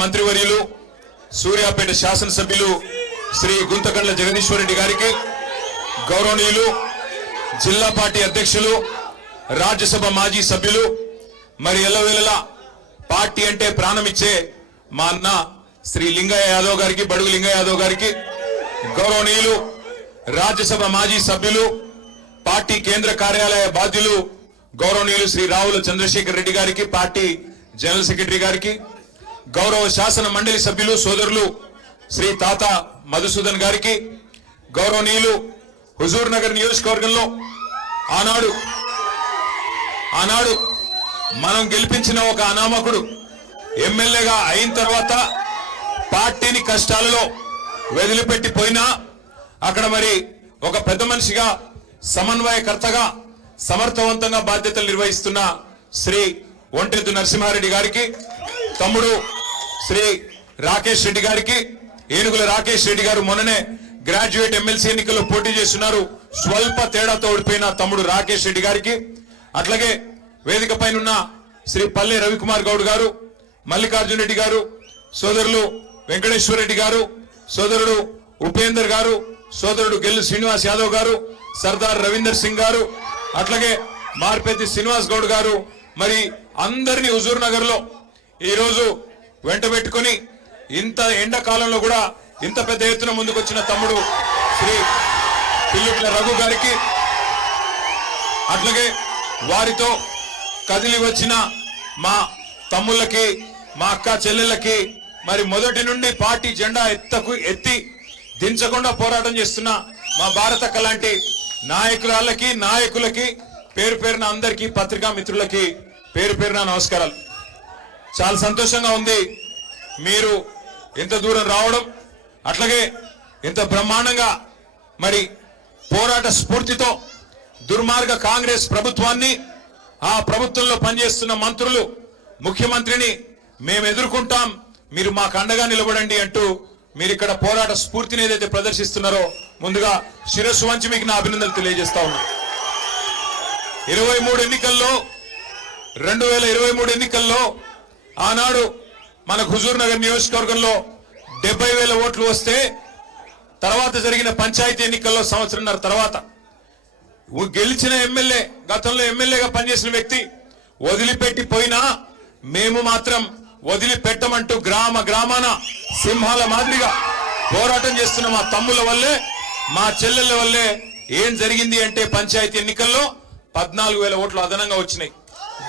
మంత్రివర్యులు సూర్యాపేట శాసనసభ్యులు శ్రీ గుంతకండ్ల జగదీశ్వర్ రెడ్డి గారికి, గౌరవనీయులు జిల్లా పార్టీ అధ్యక్షులు రాజ్యసభ మాజీ సభ్యులు మరి ఎల్లవేళలా పార్టీ అంటే ప్రాణమిచ్చే మా అన్న శ్రీ లింగయ్య యాదవ్ గారికి, బడుగు లింగయ్య యాదవ్ గారికి, గౌరవనీయులు రాజ్యసభ మాజీ సభ్యులు పార్టీ కేంద్ర కార్యాలయ బాధ్యులు గౌరవనీయులు శ్రీ రావుల చంద్రశేఖర్ రెడ్డి గారికి, పార్టీ జనరల్ సెక్రటరీ గారికి, గౌరవ శాసన మండలి సభ్యులు సోదరులు శ్రీ తాత మధుసూదన్ గారికి, గౌరవనీయులు హుజూర్ నగర్ నియోజకవర్గంలో ఆనాడు మనం గెలిపించిన ఒక అనామకుడు ఎమ్మెల్యేగా అయిన తర్వాత పార్టీని కష్టాలలో వదిలిపెట్టిపోయినా అక్కడ మరి ఒక పెద్ద మనిషిగా సమన్వయకర్తగా సమర్థవంతంగా బాధ్యతలు నిర్వహిస్తున్న శ్రీ ఒంటెద్దు నరసింహారెడ్డి గారికి, తమ్ముడు శ్రీ రాకేష్ రెడ్డి గారికి, ఏనుగుల రాకేష్ రెడ్డి గారు మొన్ననే గ్రాడ్యుయేట్ ఎమ్మెల్సీ ఎన్నికల్లో పోటీ చేస్తున్నారు, స్వల్ప తేడాతో ఓడిపోయిన తమ్ముడు రాకేష్ రెడ్డి గారికి, అట్లాగే వేదిక పైన ఉన్న శ్రీ పల్లె రవికుమార్ గౌడ్ గారు, మల్లికార్జున రెడ్డి గారు, సోదరులు వెంకటేశ్వర రెడ్డి గారు, సోదరుడు ఉపేందర్ గారు, సోదరుడు గెల్లు శ్రీనివాస్ యాదవ్ గారు, సర్దార్ రవీందర్ సింగ్ గారు, అట్లాగే మార్పెత్తి శ్రీనివాస్ గౌడ్ గారు, మరి అందరినీ హుజూర్ నగర్ లో ఈ రోజు వెంట పెట్టుకుని ఇంత ఎండాకాలంలో కూడా ఇంత పెద్ద ఎత్తున ముందుకొచ్చిన తమ్ముడు శ్రీ పిల్లుట్ల రఘు గారికి, అట్లాగే వారితో కదిలి వచ్చిన మా తమ్ముళ్ళకి, మా అక్క చెల్లెళ్ళకి, మరి మొదటి నుండి పార్టీ జెండా ఎత్తి దించకుండా పోరాటం చేస్తున్న మా భారతక్క లాంటి నాయకురాళ్ళకి, నాయకులకి పేరు పేరున అందరికీ, పత్రికా మిత్రులకి పేరు పేరున నమస్కారాలు. చాలా సంతోషంగా ఉంది మీరు ఇంత దూరం రావడం, అట్లాగే ఇంత బ్రహ్మాండంగా మరి పోరాట స్ఫూర్తితో దుర్మార్గ కాంగ్రెస్ ప్రభుత్వాన్ని, ఆ ప్రభుత్వంలో పనిచేస్తున్న మంత్రులు, ముఖ్యమంత్రిని మేము ఎదుర్కొంటాం, మీరు మాకు అండగా నిలబడండి అంటూ మీరు ఇక్కడ పోరాట స్ఫూర్తిని ఏదైతే ప్రదర్శిస్తున్నారో ముందుగా శిరస్సు వంచి మీకు నా అభినందనలు తెలియజేస్తా ఉన్నా. 2023 ఎన్నికల్లో ఆనాడు మన హుజూర్ నగర్ నియోజకవర్గంలో 70,000 ఓట్లు వస్తే తర్వాత జరిగిన పంచాయతీ ఎన్నికల్లో సంవత్సరంన్నర తర్వాత గెలిచిన ఎమ్మెల్యే, గతంలో ఎమ్మెల్యేగా పనిచేసిన వ్యక్తి వదిలిపెట్టిపోయినా మేము మాత్రం వదిలిపెట్టమంటూ గ్రామ గ్రామాన సింహాల మాదిరిగా పోరాటం చేస్తున్న మా తమ్ముల వల్లే, మా చెల్లెళ్ళ వల్లే ఏం జరిగింది అంటే పంచాయతీ ఎన్నికల్లో 14,000 ఓట్లు అదనంగా వచ్చినాయి.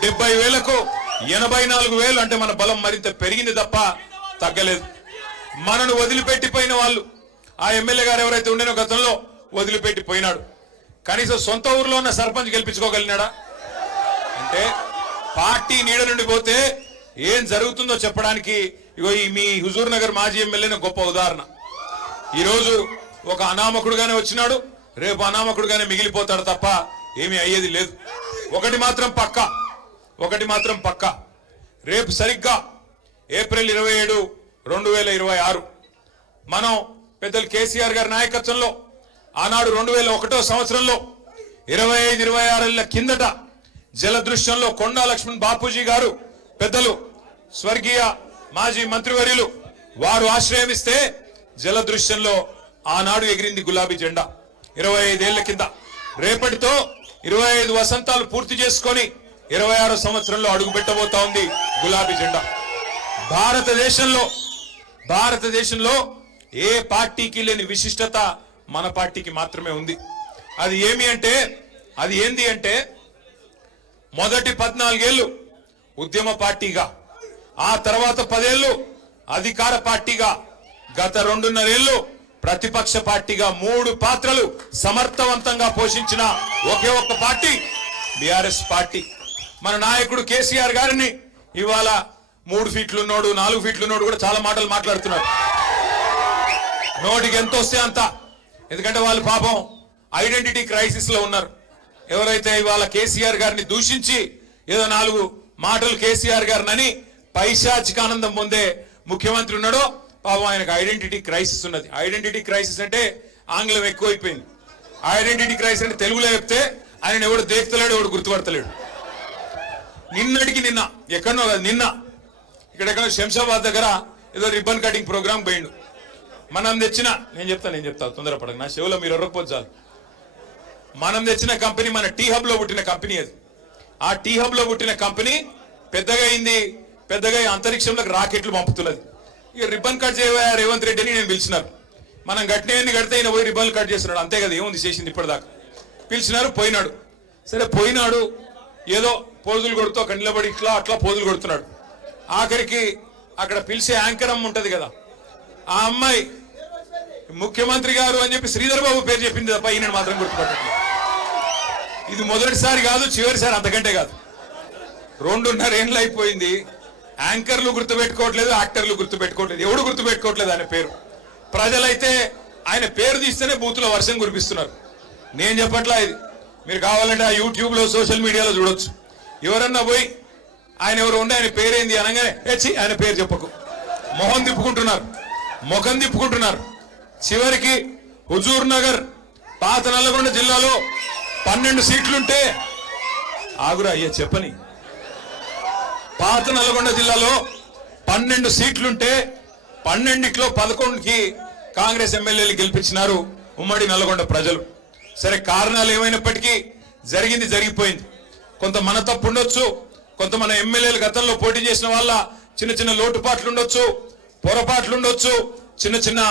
70,000కు 84,000 అంటే మన బలం మరింత పెరిగింది తప్ప తగ్గలేదు. మనను వదిలిపెట్టిపోయిన వాళ్ళు, ఆ ఎమ్మెల్యే గారు ఎవరైతే ఉండేనో గతంలో వదిలిపెట్టిపోయినాడు, కనీసం సొంత ఊర్లో ఉన్న సర్పంచ్ గెలిపించుకోగలిగినాడా అంటే పార్టీ నీడ నుండి పోతే ఏం జరుగుతుందో చెప్పడానికి ఇగో ఈ మీ హుజూర్ నగర్ మాజీ ఎమ్మెల్యేనే గొప్ప ఉదాహరణ. ఈరోజు ఒక అనామకుడుగానే వచ్చినాడు, రేపు అనామకుడుగానే మిగిలిపోతాడు తప్ప ఏమీ అయ్యేది లేదు. ఒకటి మాత్రం పక్కా, రేపు సరిగ్గా ఏప్రిల్ 27, 2026 మనం పెద్దలు కేసీఆర్ గారి నాయకత్వంలో ఆనాడు 2001వ సంవత్సరంలో 25-26 కిందట జలదృశ్యంలో కొండా లక్ష్మణ్ బాపూజీ గారు, పెద్దలు స్వర్గీయ మాజీ మంత్రివర్యులు వారు ఆశ్రయమిస్తే జలదృశ్యంలో ఆనాడు ఎగిరింది గులాబీ జెండా. 25 ఏళ్ల కింద రేపటితో 25 వసంతాలు పూర్తి చేసుకొని 26వ సంవత్సరంలో అడుగు పెట్టబోతా ఉంది గులాబీ జెండా. భారతదేశంలో ఏ పార్టీకి లేని విశిష్టత మన పార్టీకి మాత్రమే ఉంది. అది ఏంది అంటే మొదటి 14 ఏళ్లు ఉద్యమ పార్టీగా, ఆ తర్వాత 10 ఏళ్లు అధికార పార్టీగా, గత 2.5 ఏళ్లు ప్రతిపక్ష పార్టీగా 3 పాత్రలు సమర్థవంతంగా పోషించిన ఒకే ఒక్క పార్టీ బీఆర్ఎస్ పార్టీ. మన నాయకుడు కేసీఆర్ గారిని ఇవాళ 3 ఫీట్లున్నోడు, 4 ఫీట్లున్నోడు కూడా చాలా మాటలు మాట్లాడుతున్నారు. నోటికి ఎంత వస్తే అంత, ఎందుకంటే వాళ్ళు పాపం ఐడెంటిటీ క్రైసిస్ లో ఉన్నారు. ఎవరైతే ఇవాళ కేసీఆర్ గారిని దూషించి ఏదో 4 మాటలు కేసీఆర్ గారిని పైశాచిక ఆనందం పొందే ముఖ్యమంత్రి ఉన్నాడో పాపం ఆయనకు ఐడెంటిటీ క్రైసిస్ ఉన్నది. ఐడెంటిటీ క్రైసిస్ అంటే ఆంగ్లం ఎక్కువైపోయింది. ఐడెంటిటీ క్రైసిస్ అంటే తెలుగులో చెప్తే ఆయన ఎవడు దేక్తలేడు, ఎవడు గుర్తుపడతలేడు. నిన్నటికి నిన్న ఎక్కడో నిన్న ఇక్కడ శంషాబాద్ దగ్గర ఏదో రిబ్బన్ కటింగ్ ప్రోగ్రామ్ పోయిండు. మనం తెచ్చిన నేను చెప్తా తొందరపడక, నా చెవులో మీరు ఎర్రకపోతే చాలు. మనం తెచ్చిన కంపెనీ మన టీ హబ్ లో పుట్టిన కంపెనీ అది. ఆ టీ హబ్ లో పుట్టిన కంపెనీ పెద్దగా అయింది, పెద్దగా అంతరిక్షంలోకి రాకెట్లు పంపుతున్నది. ఇక రిబ్బన్ కట్ చేయవా రేవంత్ రెడ్డి అని నేను పిలిచినారు. మనం గట్టినవన్నీ కడితే ఆయన పోయి రిబ్బన్ కట్ చేస్తున్నాడు, అంతే కదా, ఏముంది చేసింది ఇప్పటిదాకా. పిలిచినారు, పోయినాడు. సరే పోయినాడు, ఏదో పోజులు కొడుతూ అక్కడ నిలబడి ఇట్లా అట్లా పోజులు కొడుతున్నాడు. ఆఖరికి అక్కడ పిలిచే యాంకర్ అమ్మ ఉంటది కదా, ఆ అమ్మాయి ముఖ్యమంత్రి గారు అని చెప్పి శ్రీధర్ బాబు పేరు చెప్పింది తప్ప ఈయన మాత్రం గుర్తుపట్టండి. ఇది మొదటిసారి కాదు, చివరిసారి అంతకంటే కాదు. 2.5 ఏళ్ళు అయిపోయింది. యాంకర్లు గుర్తుపెట్టుకోవట్లేదు, యాక్టర్లు గుర్తుపెట్టుకోవట్లేదు, ఎవడు గుర్తుపెట్టుకోవట్లేదు ఆయన పేరు. ప్రజలైతే ఆయన పేరు తీస్తేనే బూతుల వర్షం కురిపిస్తున్నారు. నేను చెప్పట్లా ఇది, మీరు కావాలంటే ఆ యూట్యూబ్ లో సోషల్ మీడియాలో చూడొచ్చు. ఎవరన్నా పోయి ఆయన ఎవరు ఉండే ఆయన పేరేంది అనగానే హెచ్చి ఆయన పేరు చెప్పకు, ముఖం తిప్పుకుంటున్నారు. చివరికి హుజూర్ నగర్ పాత నల్లగొండ జిల్లాలో 12 సీట్లుంటే ఆగురా అయ్యా చెప్పని, పాత నల్లగొండ జిల్లాలో 12 సీట్లుంటే 12ట్లో 11కి కాంగ్రెస్ ఎమ్మెల్యేలు గెలిపించినారు ఉమ్మడి నల్లగొండ ప్రజలు. సరే కారణాలు ఏమైనప్పటికీ జరిగింది జరిగిపోయింది. కొంత మన తప్పు ఉండొచ్చు, కొంత మన ఎమ్మెల్యేలు గతంలో పోటీ చేసిన వాళ్ళ చిన్న లోటుపాట్లు ఉండొచ్చు, పొరపాట్లు ఉండొచ్చు, చిన్న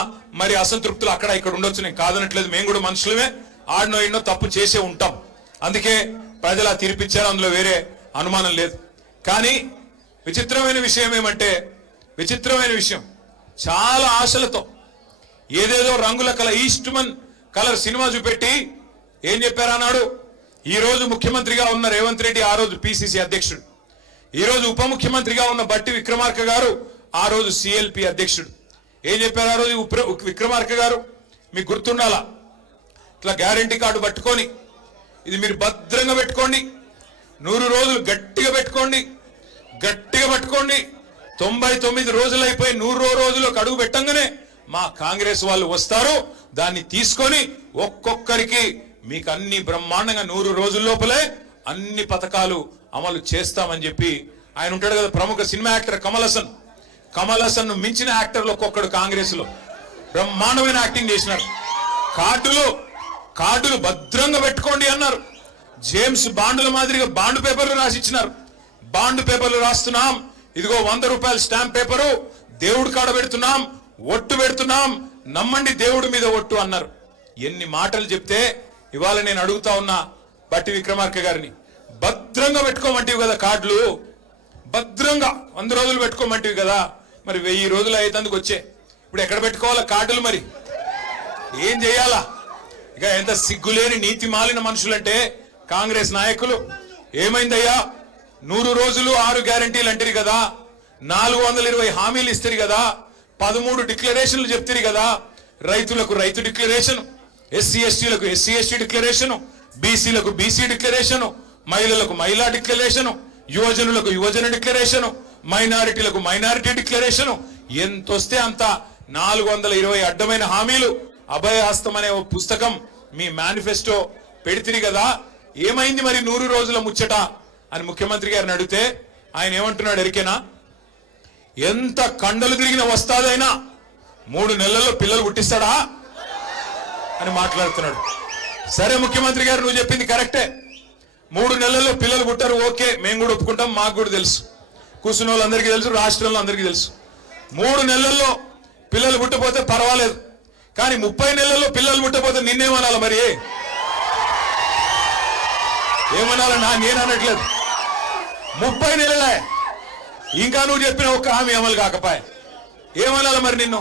మరి అసంతృప్తులు అక్కడ ఇక్కడ ఉండొచ్చు. నేను కాదనట్లేదు, మేము కూడా మనుషులమే, ఆడినో ఎన్నో తప్పు చేసే ఉంటాం. అందుకే ప్రజలు ఆ తీర్పిచ్చారు, అందులో వేరే అనుమానం లేదు. కానీ విచిత్రమైన విషయం ఏమంటే, విచిత్రమైన విషయం, చాలా ఆశలతో ఏదేదో రంగుల ఈస్ట్మన్ కలర్ సినిమా చూపెట్టి ఏం చెప్పారన్నాడు, ఈ రోజు ముఖ్యమంత్రిగా ఉన్న రేవంత్ రెడ్డి ఆ రోజు పిసిసి అధ్యక్షుడు, ఈ రోజు ఉప ముఖ్యమంత్రిగా ఉన్న బట్టి విక్రమార్క గారు ఆ రోజు సిఎల్పి అధ్యక్షుడు. ఏం చెప్పారు ఆ రోజు విక్రమార్క గారు, మీకు గుర్తుండాలా, ఇట్లా గ్యారంటీ కార్డు పట్టుకొని ఇది మీరు భద్రంగా పెట్టుకోండి, 100 రోజులు గట్టిగా పట్టుకోండి, 99 రోజులు అయిపోయి 100వ రోజులు అడుగు పెట్టంగానే మా కాంగ్రెస్ వాళ్ళు వస్తారు, దాన్ని తీసుకొని ఒక్కొక్కరికి మీకు అన్ని బ్రహ్మాండంగా 100 రోజుల లోపలే అన్ని పథకాలు అమలు చేస్తామని చెప్పి ఆయన ఉంటాడు కదా, ప్రముఖ సినిమా యాక్టర్ కమల్ హసన్ మించిన యాక్టర్లు ఒక్కొక్కడు కాంగ్రెస్ లో బ్రహ్మాండమైన యాక్టింగ్ చేసినారు. కార్డులు భద్రంగా పెట్టుకోండి అన్నారు. జేమ్స్ బాండుల మాదిరిగా బాండ్ పేపర్లు రాసిచ్చినారు. బాండ్ పేపర్లు రాస్తున్నాం, ఇదిగో 100 రూపాయల స్టాంప్ పేపరు, దేవుడు కాడ పెడుతున్నాం, ఒట్టు పెడుతున్నాం, నమ్మండి దేవుడి మీద ఒట్టు అన్నారు. ఎన్ని మాటలు చెప్తే ఇవాళ నేను అడుగుతా ఉన్నా బట్టి విక్రమార్క గారిని, భద్రంగా పెట్టుకోమంటివి కదా కార్డులు, భద్రంగా 100 రోజులు పెట్టుకోమంటివి కదా, మరి 1000 రోజులు అయ్యేందుకు వచ్చే ఇప్పుడు ఎక్కడ పెట్టుకోవాలా కార్డులు, మరి ఏం చేయాలా? ఇక ఎంత సిగ్గులేని నీతి మాలిన మనుషులంటే కాంగ్రెస్ నాయకులు. ఏమైందయ్యా, 100 రోజులు 6 గ్యారంటీలు అంటారు కదా, 420 హామీలు ఇస్తారు కదా, 13 డిక్లరేషన్లు చెప్తారు కదా, రైతులకు రైతు డిక్లరేషన్, ఎస్సీ ఎస్టీలకు ఎస్సీ ఎస్టీ డిక్లరేషన్, బీసీలకు బీసీ డిక్లరేషన్, మహిళలకు మహిళా డిక్లరేషన్, యువజనులకు యువజన డిక్లరేషన్, మైనారిటీలకు మైనారిటీ డిక్లరేషన్, ఎంత వస్తే అంత 420 అడ్డమైన హామీలు, అభయహస్తం అనే పుస్తకం మీ మేనిఫెస్టో పెడితిరి కదా, ఏమైంది మరి 100 రోజుల ముచ్చట అని ముఖ్యమంత్రి గారిని అడిగితే ఆయన ఏమంటున్నాడు ఎరికేనా, ఎంత కండలు తిరిగిన వస్తాదైనా 3 నెలల్లో పిల్లలు పుట్టిస్తాడా అని మాట్లాడుతున్నాడు. సరే ముఖ్యమంత్రి గారు నువ్వు చెప్పింది కరెక్టే, 3 నెలల్లో పిల్లలు పుట్టారు, ఓకే, మేము కూడా ఒప్పుకుంటాం, మాకు కూడా తెలుసు, కూర్చున్న వాళ్ళందరికీ తెలుసు, రాష్ట్రంలో అందరికీ తెలుసు. 3 నెలల్లో పిల్లలు పుట్టపోతే పర్వాలేదు, కానీ 30 నెలల్లో పిల్లలు పుట్టపోతే నిన్నేమనాలి, మరి ఏమనాలన్నా నేను అనట్లేదు. 30 నెలలే ఇంకా నువ్వు చెప్పిన ఒక్క హామీ అమలు కాకపాయ ఏమనాలి మరి నిన్ను?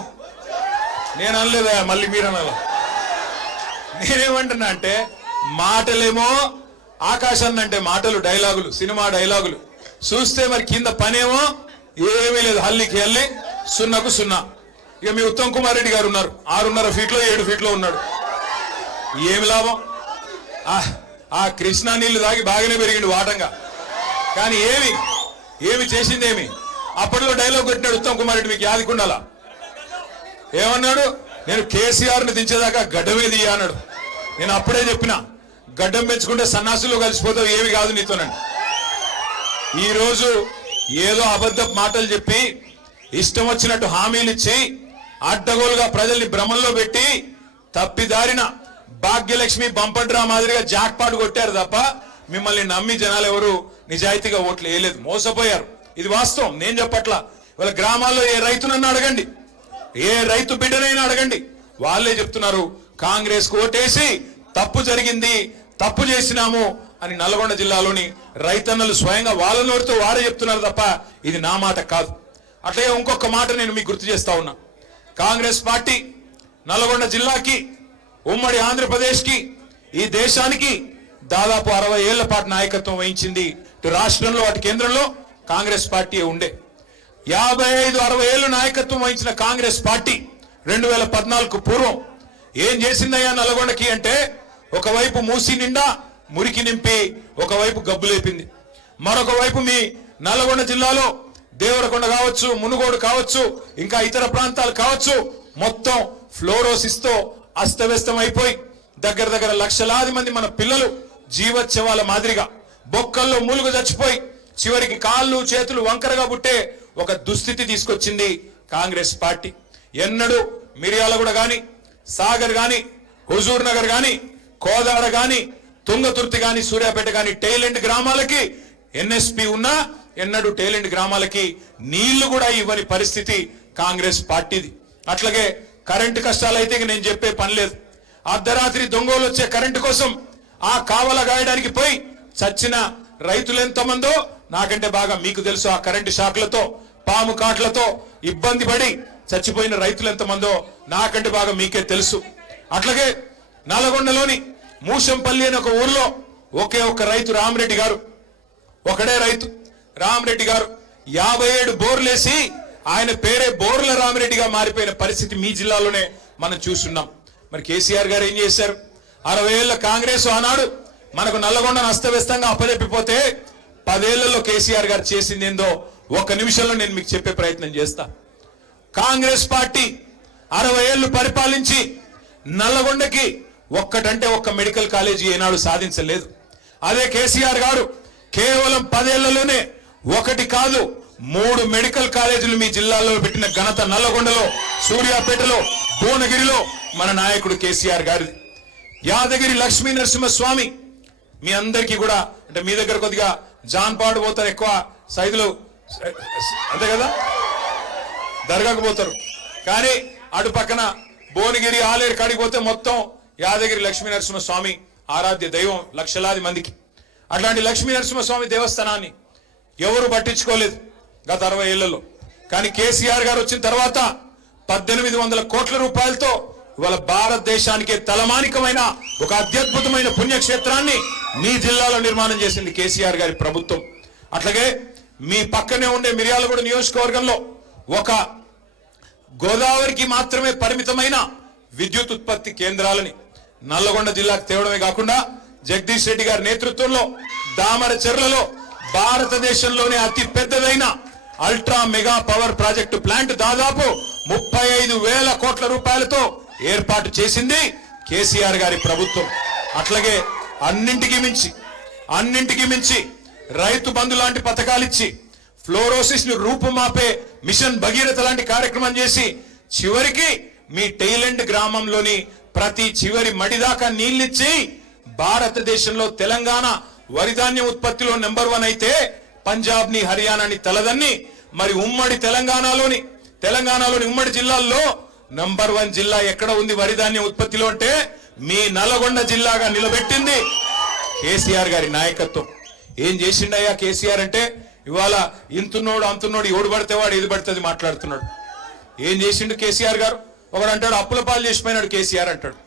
నేను అనలేదా, మళ్ళీ మీరు అనాల. నేనేమంటున్నా అంటే మాటలేమో ఆకాశాన్ని అంటే మాటలు డైలాగులు, సినిమా డైలాగులు చూస్తే మరి కింద పనేమో ఏమీ లేదు, హల్లికి హల్లి, సున్నకు సున్నా. ఇక మీ ఉత్తమ్ కుమార్ రెడ్డి గారు ఉన్నారు, 6.5 ఫీట్లో 7 ఫీట్లో ఉన్నాడు, ఏమి లాభం? ఆ కృష్ణా నీళ్లు తాగి బాగానే పెరిగిండు వాటంగా, కానీ ఏమి చేసిందేమి? అప్పట్లో డైలాగ్ కొట్టినాడు ఉత్తమ్ కుమార్ రెడ్డి, మీకు యాదికుండాలా, ఏమన్నాడు, నేను కేసీఆర్ని దించేదాకా గడ్డమే దియ్యా అన్నాడు. నేను అప్పుడే చెప్పిన, గడ్డం పెంచుకుంటే సన్నాసులు కలిసిపోతావు, ఏమి కాదు నీతోనండి. ఏదో అబద్ధ మాటలు చెప్పి ఇష్టం వచ్చినట్టు హామీలు ఇచ్చి అడ్డగోలుగా ప్రజల్ని భ్రమంలో పెట్టి తప్పిదారిన భాగ్యలక్ష్మి బంపండ్రా మాదిరిగా జాక్పాట్ కొట్టారు తప్ప మిమ్మల్ని నమ్మి జనాలు ఎవరు నిజాయితీగా ఓట్లు వేయలేదు, మోసపోయారు. ఇది వాస్తవం, నేను చెప్పట్లా. వాళ్ళ గ్రామాల్లో ఏ రైతునన్నా అడగండి, ఏ రైతు బిడ్డనైనా అడగండి, వాళ్ళే చెప్తున్నారు కాంగ్రెస్ కు ఓటేసి తప్పు జరిగింది, తప్పు చేసినాము అని నల్గొండ జిల్లాలోని రైతన్నలు స్వయంగా వాళ్ళ నోటితో వారే చెప్తున్నారు తప్ప ఇది నా మాట కాదు. అట్లే ఇంకొక మాట నేను మీకు గుర్తు చేస్తా ఉన్నా. కాంగ్రెస్ పార్టీ నల్గొండ జిల్లాకి, ఉమ్మడి ఆంధ్రప్రదేశ్కి, ఈ దేశానికి దాదాపు 60 ఏళ్ల పాటు నాయకత్వం వహించింది. ఇటు రాష్ట్రంలో అటు కేంద్రంలో కాంగ్రెస్ పార్టీ ఉండే. 55-60 ఏళ్లు నాయకత్వం వహించిన కాంగ్రెస్ పార్టీ 2014కు పూర్వం ఏం చేసిందయ్యా నల్గొండకి అంటే, ఒకవైపు మూసి నిండా మురికి నింపి ఒకవైపు గబ్బు లేపింది. మరొక వైపు మీ నల్గొండ జిల్లాలో దేవరకొండ కావచ్చు, మునుగోడు కావచ్చు, ఇంకా ఇతర ప్రాంతాలు కావచ్చు, మొత్తం ఫ్లోరోసిస్ తో అస్తవ్యస్తం అయిపోయి దగ్గర లక్షలాది మంది మన పిల్లలు జీవోత్సవాల మాదిరిగా బొక్కల్లో మూలుగు చచ్చిపోయి చివరికి కాళ్ళు చేతులు వంకరగా పుట్టే ఒక దుస్థితి తీసుకొచ్చింది కాంగ్రెస్ పార్టీ. ఎన్నడూ మిర్యాలగూడ గాని, సాగర్ గాని, హుజూర్ నగర్ గాని, కోదాడ గాని, తుంగతుర్తి గాని, సూర్యాపేట గాని టైలెంట్ గ్రామాలకి ఎన్ఎస్పి ఉన్నా ఎన్నడూ టైలెంట్ గ్రామాలకి నీళ్లు కూడా ఇవ్వని పరిస్థితి కాంగ్రెస్ పార్టీది. అట్లాగే కరెంటు కష్టాలు అయితే నేను చెప్పే పని లేదు. అర్ధరాత్రి దొంగలు వచ్చే కరెంటు కోసం ఆ కావల గాయడానికి పోయి చచ్చిన రైతులు ఎంతమందో నాకంటే బాగా మీకు తెలుసు. ఆ కరెంటు షాక్లతో, పాము కాట్లతో ఇబ్బంది పడి చచ్చిపోయిన రైతులు ఎంతమందో నాకంటే బాగా మీకే తెలుసు. అట్లాగే నల్గొండలోని మూషంపల్లి అనే ఒక ఊర్లో ఒకే ఒక్క రైతు రామరెడ్డి గారు, ఒకడే రైతు రామరెడ్డి గారు 57 బోర్లేసి ఆయన పేరే బోర్ల రామరెడ్డిగా మారిపోయిన పరిస్థితి మీ జిల్లాలోనే మనం చూస్తున్నాం. మరి కేసీఆర్ గారు ఏం చేశారు? 60 ఏళ్ల కాంగ్రెస్ ఆనాడు మనకు నల్లగొండను అస్తవ్యస్తంగా అప్పచెప్పిపోతే 10 ఏళ్లలో కేసీఆర్ గారు చేసింది ఏందో ఒక్క నిమిషంలో నేను మీకు చెప్పే ప్రయత్నం చేస్తా. కాంగ్రెస్ పార్టీ 60 ఏళ్లు పరిపాలించి నల్లగొండకి ఒక్కటంటే ఒక్క మెడికల్ కాలేజీ ఏనాడు సాధించలేదు. అదే కేసీఆర్ గారు కేవలం 10 ఏళ్లలోనే 1 కాదు 3 మెడికల్ కాలేజీలు మీ జిల్లాలో పెట్టిన ఘనత నల్లగొండలో, సూర్యాపేటలో, భువనగిరిలో మన నాయకుడు కేసీఆర్ గారిది. యాదగిరి లక్ష్మీ నరసింహస్వామి మీ అందరికీ కూడా, అంటే మీ దగ్గర కొద్దిగా జాన్పాడు పోతారు, ఎక్కువ సైదులు అంతే కదా, దర్గాకు పోతారు. కానీ అటు పక్కన భువనగిరి ఆలేరు కాడికి పోతే మొత్తం యాదగిరి లక్ష్మీ నరసింహస్వామి ఆరాధ్య దైవం లక్షలాది మందికి. అట్లాంటి లక్ష్మీ నరసింహస్వామి దేవస్థానాన్ని ఎవరు పట్టించుకోలేదు గత 60 ఏళ్లలో. కానీ కేసీఆర్ గారు వచ్చిన తర్వాత 1800 కోట్ల రూపాయలతో ఇవాళ భారతదేశానికే తలమానికమైన ఒక అత్యద్భుతమైన పుణ్యక్షేత్రాన్ని మీ జిల్లాలో నిర్మాణం చేసింది కేసీఆర్ గారి ప్రభుత్వం. అట్లాగే మీ పక్కనే ఉండే మిర్యాలగూడ నియోజకవర్గంలో ఒక గోదావరికి మాత్రమే పరిమితమైన విద్యుత్ ఉత్పత్తి కేంద్రాలని నల్లగొండ జిల్లాకు తేవడమే కాకుండా జగదీష్ రెడ్డి గారి నేతృత్వంలో దామరచెర్లలో భారతదేశంలోనే అతి పెద్దదైన ultra mega power project plant దాదాపు 35,000 కోట్ల రూపాయలతో ఏర్పాటు చేసింది కేసీఆర్ గారి ప్రభుత్వం. అట్లాగే అన్నింటికి మించి రైతు బంధు లాంటి పథకాలు ఇచ్చి ఫ్లోరోసిస్ ను రూపుమాపే మిషన్ భగీరథ లాంటి కార్యక్రమం చేసి చివరికి మీ టైలెంట్ గ్రామంలోని ప్రతి చివరి మడిదాకా నీళ్ళిచ్చి భారతదేశంలో తెలంగాణ వరిధాన్యం ఉత్పత్తిలో నెంబర్ 1 అయితే పంజాబ్ ని, హర్యానాని తలదన్ని మరి ఉమ్మడి తెలంగాణలోని ఉమ్మడి జిల్లాల్లో నంబర్ 1 జిల్లా ఎక్కడ ఉంది వరిధాన్యం ఉత్పత్తిలో అంటే మీ నల్గొండ జిల్లాగా నిలబెట్టింది కేసీఆర్ గారి నాయకత్వం. ఏం చేసిండయ్యా కేసీఆర్ అంటే, ఇవాళ ఇంతున్నోడు అంతున్నోడు ఎవడు పడితే వాడు ఏది పడుతుంది మాట్లాడుతున్నాడు. ఏం చేసిండు కేసీఆర్ గారు? ఒకడు అంటాడు అప్పుల పాలు చేసిపోయినాడు కేసీఆర్ అంటాడు.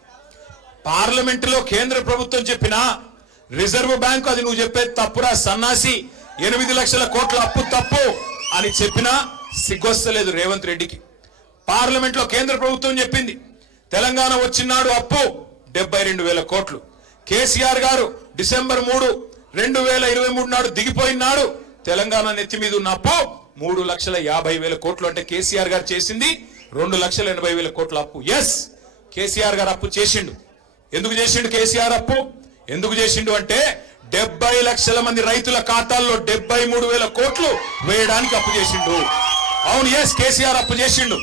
పార్లమెంటులో కేంద్ర ప్రభుత్వం చెప్పినా రిజర్వ్ బ్యాంకు అది నువ్వు చెప్పేది తప్పురా సన్నాసి, 8 లక్షల కోట్ల అప్పు తప్పు అని చెప్పినా సిగ్గొస్తలేదు రేవంత్ రెడ్డికి. పార్లమెంట్ లో కేంద్ర ప్రభుత్వం చెప్పింది తెలంగాణ వచ్చినాడు అప్పు 72,000 కోట్లు. కేసీఆర్ గారు డిసెంబర్ 3, 2023 నాడు దిగిపోయినాడు తెలంగాణ నెత్తి మీద ఉన్న అప్పు 3,50,000 కోట్లు. అంటే కేసీఆర్ గారు చేసింది 2,80,000 కోట్ల అప్పు. ఎస్, కేసీఆర్ గారు అప్పు చేసిండు. ఎందుకు చేసిండు కేసీఆర్ అప్పు? ఎందుకు చేసిండు అంటే 70 లక్షల మంది రైతుల ఖాతాల్లో 73,000 కోట్లు వేయడానికి అప్పు చేసిండు. అవును, ఎస్, కేసీఆర్ అప్పు చేసిండు.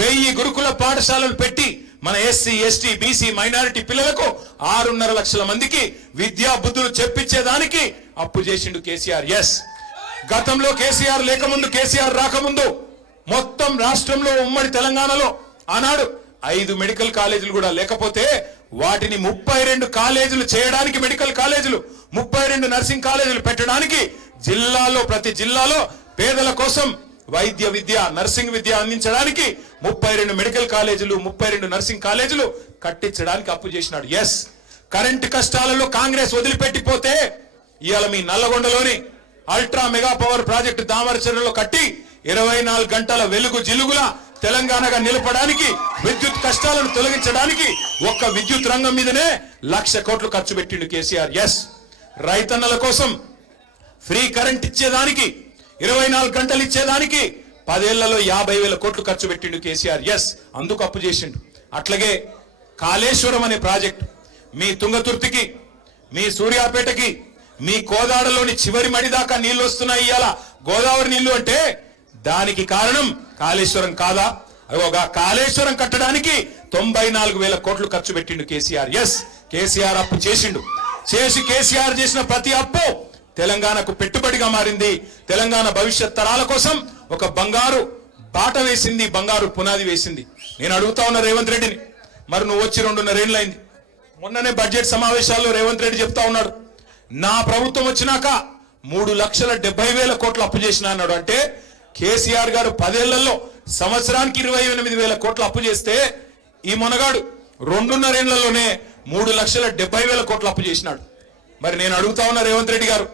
1000 గురుకుల పాఠశాలలు పెట్టి మన ఎస్సీ, ఎస్టీ, బీసీ, మైనారిటీ పిల్లలకు 6.5 లక్షల మందికి విద్యా బుద్ధులు చెప్పించేదానికి అప్పు చేసిండు కేసీఆర్. ఎస్, గతంలో కేసీఆర్ లేకముందు, కేసీఆర్ రాకముందు మొత్తం రాష్ట్రంలో ఉమ్మడి తెలంగాణలో ఆనాడు 5 మెడికల్ కాలేజీలు కూడా లేకపోతే వాటిని 32 కాలేజీలు చేయడానికి, మెడికల్ కాలేజీలు 32 నర్సింగ్ కాలేజీలు పెట్టడానికి జిల్లాలో, ప్రతి జిల్లాలో పేదల కోసం వైద్య విద్య, నర్సింగ్ విద్య అందించడానికి 32 మెడికల్ కాలేజీలు, 32 నర్సింగ్ కాలేజీలు కట్టించడానికి అప్పు చేసినాడు. ఎస్, కరెంటు కష్టాలలో కాంగ్రెస్ వదిలిపెట్టిపోతే ఇవాళ మీ నల్లగొండలోని అల్ట్రా మెగా పవర్ ప్రాజెక్టు దామరచర్లలో కట్టి 24 గంటల వెలుగు జిలుగుల తెలంగాణగా నిలపడానికి, విద్యుత్ కష్టాలను తొలగించడానికి ఒక్క విద్యుత్ రంగం మీదనే 1,00,000 కోట్లు ఖర్చు పెట్టిండు కేసీఆర్. ఎస్, రైతన్నల కోసం ఫ్రీ కరెంట్ ఇచ్చేదానికి, 24 గంటలు ఇచ్చేదానికి 10 ఏళ్లలో 50,000 కోట్లు ఖర్చు పెట్టిండు కేసీఆర్. ఎస్, అందుకు అప్పు చేసిండు. అట్లాగే కాళేశ్వరం అనే ప్రాజెక్టు మీ తుంగతుర్తికి, మీ సూర్యాపేటకి, మీ కోదాడలోని చివరి మడి దాకా నీళ్లు వస్తున్నాయి. ఇవాళ గోదావరి నీళ్లు అంటే దానికి కారణం కాళేశ్వరం కాదా? అగోగా కాళేశ్వరం కట్టడానికి 94,000 కోట్లు ఖర్చు పెట్టిండు కేసీఆర్. ఎస్, కేసీఆర్ అప్పు చేసిండు. కేసీఆర్ చేసిన ప్రతి అప్పు తెలంగాణకు పెట్టుబడిగా మారింది. తెలంగాణ భవిష్యత్ తరాల కోసం ఒక బంగారు బాట వేసింది, బంగారు పునాది వేసింది. నేను అడుగుతా ఉన్న రేవంత్ రెడ్డిని, మరి నువ్వు వచ్చి 2.5 ఏళ్ళైంది. మొన్ననే బడ్జెట్ సమావేశాల్లో రేవంత్ రెడ్డి చెప్తా ఉన్నాడు, నా ప్రభుత్వం వచ్చినాక 3,70,000 కోట్లు అప్పు చేసిన అన్నాడు. అంటే కేసీఆర్ గారు 10 ఏళ్లలో సంవత్సరానికి 28,000 కోట్లు అప్పు చేస్తే ఈ మొనగాడు 2.5 ఏళ్లలోనే 3,70,000 కోట్లు అప్పు చేసినాడు. మరి నేను అడుగుతా ఉన్నా రేవంత్ రెడ్డి గారు,